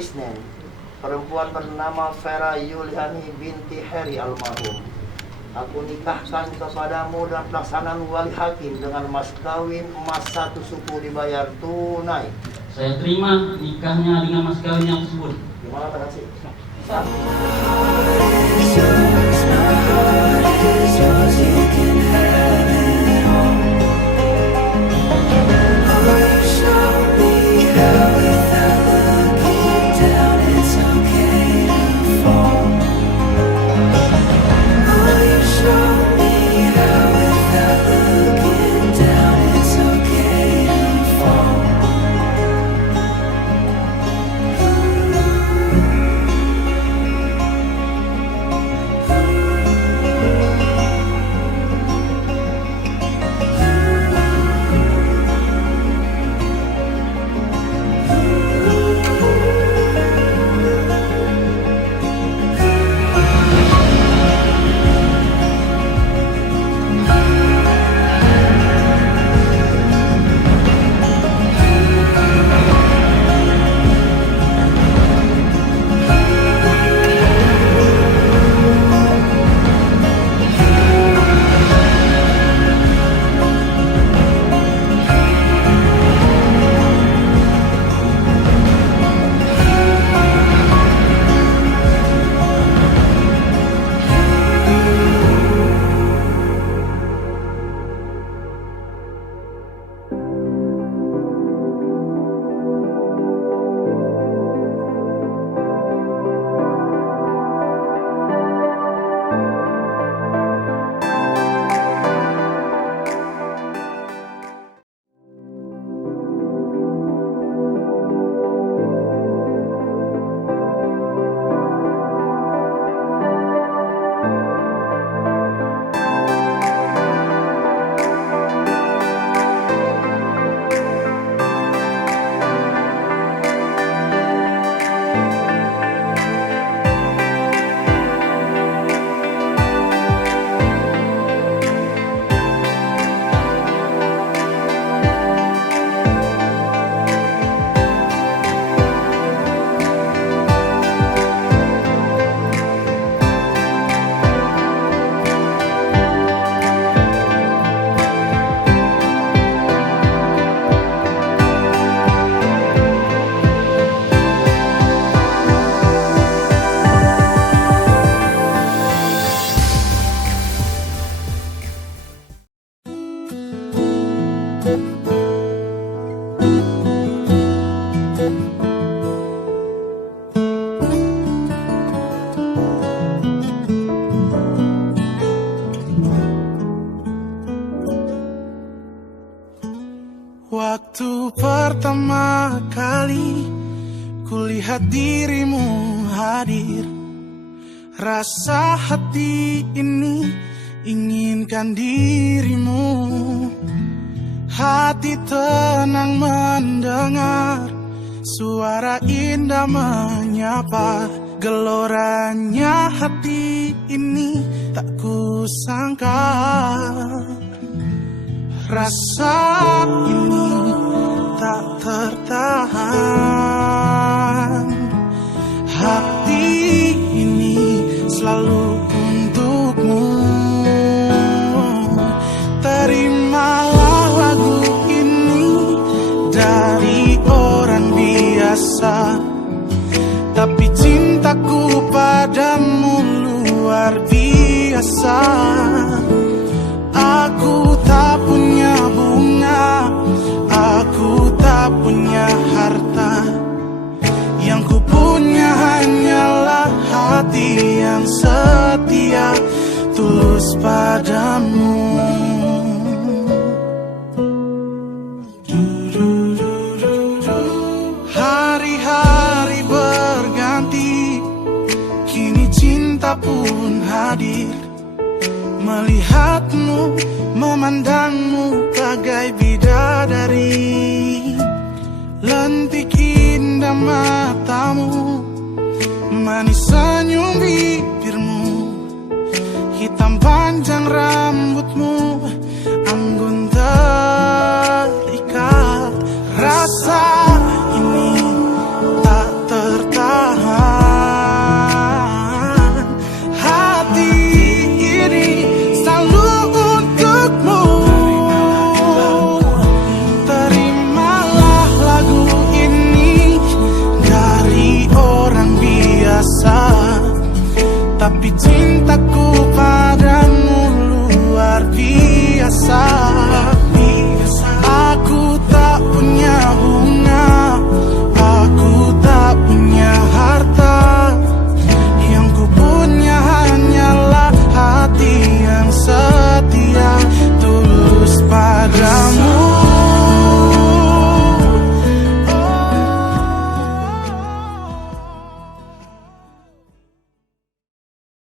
Isnen, perempuan bernama Vera Yuliani binti Heri almarhum. Aku nikahkan kepadamu dan pelaksanaan wali hakim dengan mas kawin emas 1 suku dibayar tunai. Saya terima nikahnya dengan mas kawin yang tersebut. Gimana Pak Haji? Waktu pertama kali kulihat dirimu hadir, rasa hati ini inginkan dirimu. Hati tenang mendengar suara indah menyapa. Geloranya hati ini tak kusangka. Rasa ini tak tertahan. Hati ini selalu untukmu. Terimalah lagu ini dari orang biasa, tapi cintaku padamu luar biasa. Aku tak punya bunga, aku tak punya harta. Yang ku punya hanyalah hati yang setia, tulus padamu. Hari-hari berganti, kini cinta pun hadir. Melihatmu, memandangmu bagai bidadari. Lentik indah matamu, manis senyum bibirmu, hitam panjang rambutmu, anggun terikat. Rasa ini tak tertahan. tapi cintaku